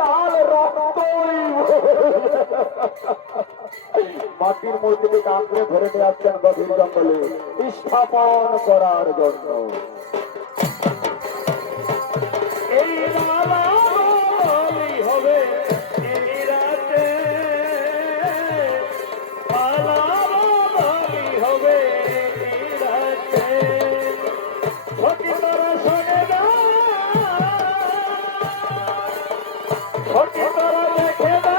লাল রক্তই মাটির মূর্তিকে কাঁকড়ে ধরে নিয়ে আসছেন গভীর জঙ্গলে স্থাপন করার জন্য। এই লালি হবে এই রাতে, লালি হবে এই রাতে, সখী তারা শোনে না, সখী তারা দেখে না,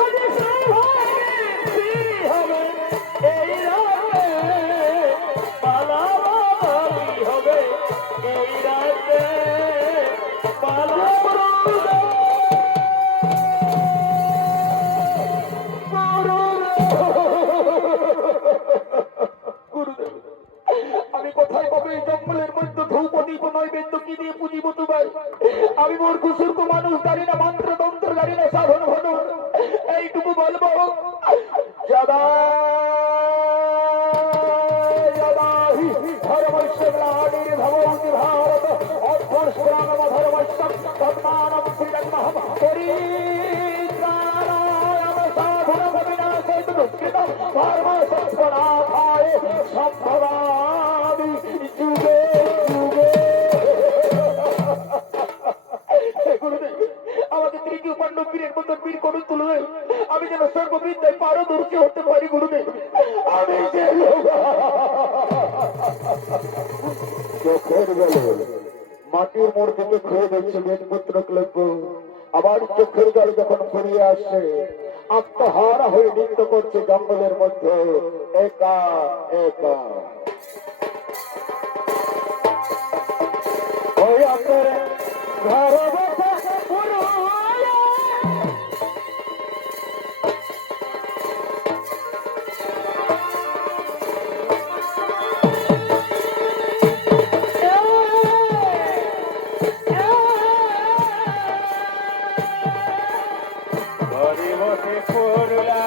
আজ সৌভাগ্যী হবে এই রাতে, লালি হবে এই রাতে, আমি কোথায় পাবো এই জঙ্গলের মধ্যে ধূপদীপ নৈবেদ্য কি দিয়ে পুজিব তোমায়? আমি মোর কুসুর্ক মানুষ, জানি না মন্ত্র তন্ত্র, জানি না সাধন ভজন, এইটুকু বলবো যাদা ধর্মৈশ্বরাণীর ভগবতী ভারত অর্থস্বরাণম ধর্মৈশ্বর পদ্মানম শ্রীজন্মহম পরিত্রাণায় সাধন বিনাশে দুষ্কৃতম ধর্ম সত্ত্বনাথায় সম্ভবামি যুগে যুগে। গুরুদেব, আমাকে তৃতীয় পাণ্ডব বীরের মতো বীর করুন তুলবে, আমি যেন সর্ববিদ্যায় পারদর্শী হতে পারি। গুরুদেব, আমি যে চোখের বেলে মাটির মূর্তিকে খেয়ে দেখছে বেদপুত্র ক্লব্য, আবার চোখের জল যখন ফিরিয়ে আসছে আত্মহারা হয়ে নৃত্য করছে জঙ্গলের মধ্যে একা একা। ঘরে বসে করলা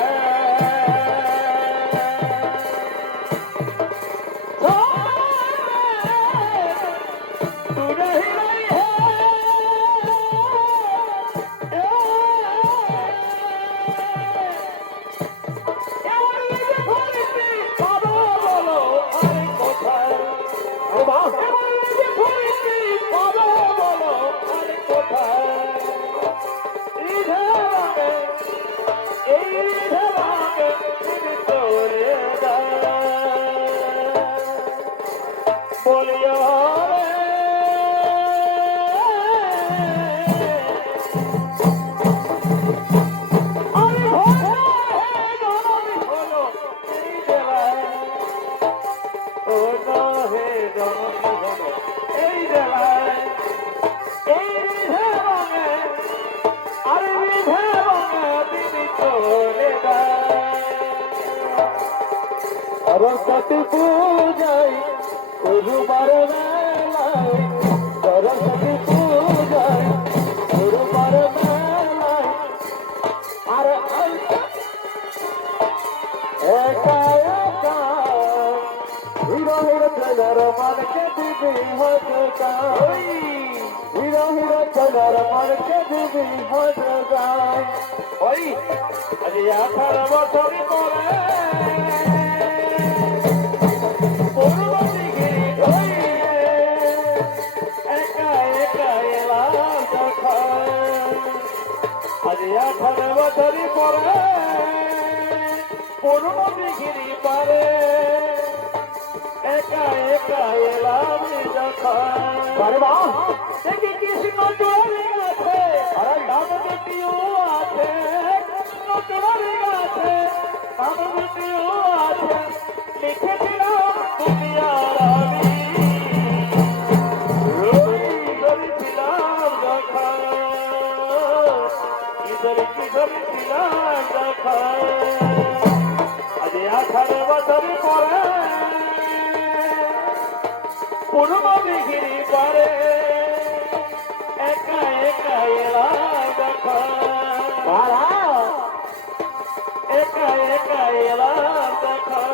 সরস্বতী পূজায় গুরুবার মেলায়, সরস্বতী পূজায় গুরুবার মেলায়, আর একা একা হিরো হিরো ছেলের মনকে দিবি হজকা, হিরো হিরো ছেলের মনকে দিবি হজকা। ওই আজ 18 বছর পরে একা একা এলাম যখন, আজ 18 বছর পরে পুরনো দিঘিরি পারে একা একা এলাম যখন। দেখি কৃষ্ণ জোয়ারি আছে, নাম দুটিও আছে, কৃষ্ণ জোয়ারি আছে, নাম দুটিও আছে, লিখেছিলাম দুনিয়ার আমি ধরেছিলাম যখন, কি ধরেছিলাম যখন, আজ 18 বছর পরে পুরনো দিঘিরি পারে একা একা এলাম যখন, একা একা এলাম যখন।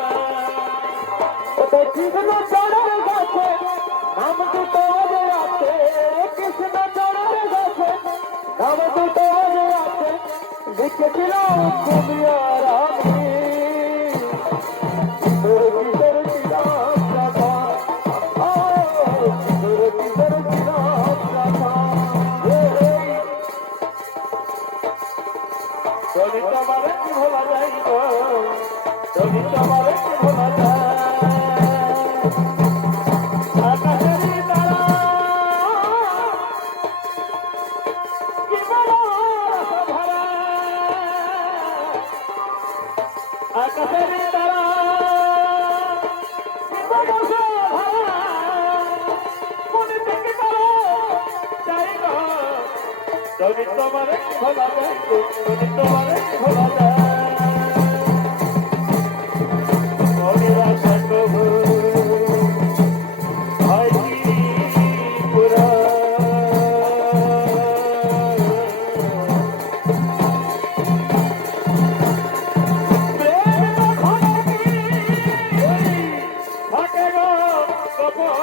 কৃষ্ণ চরণ গাছে নাম দুটো আছে, কৃষ্ণ তুমি আর আমি তোর ভিতর ছিলাম রাধা তোর ভিতর ছিলাম রাধা তুমি তোমার কি ভোলা যাইব তুমি তোমার কি ভোলা যায় আকাশের তারা কি বড় ভরা আকাশের তারা কি বড় ভরা মনে থেকে করো যাইব তুমি তোমার কি ভোলা যাইব তুমি তোমার কি ভোলা যায় মনের আশা কবু হয় কি পুরা প্রেম ঘন কি থাকে গো গোপন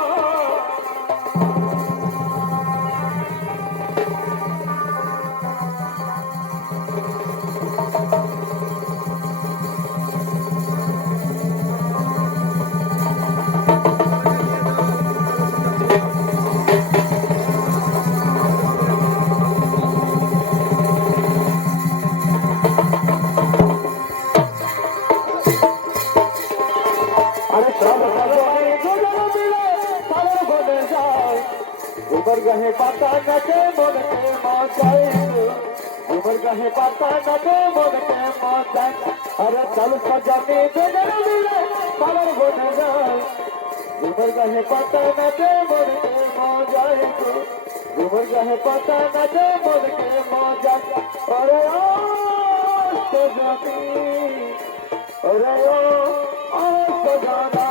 আরে সব সবাই দুজন মিলে সাগর বনে যায় উমর গাহে পাতা নাচে মনকে মজায় উমর গাহে পাতা নাচে মনকে মজায় আরে চল সজানে দুজন মিলে সাগর বনে যায় উমর গাহে পাতা নাচে মনকে মজায় উমর গাহে পাতা নাচে মনকে মজায় আরে ও সজানি अरे ओ सजाना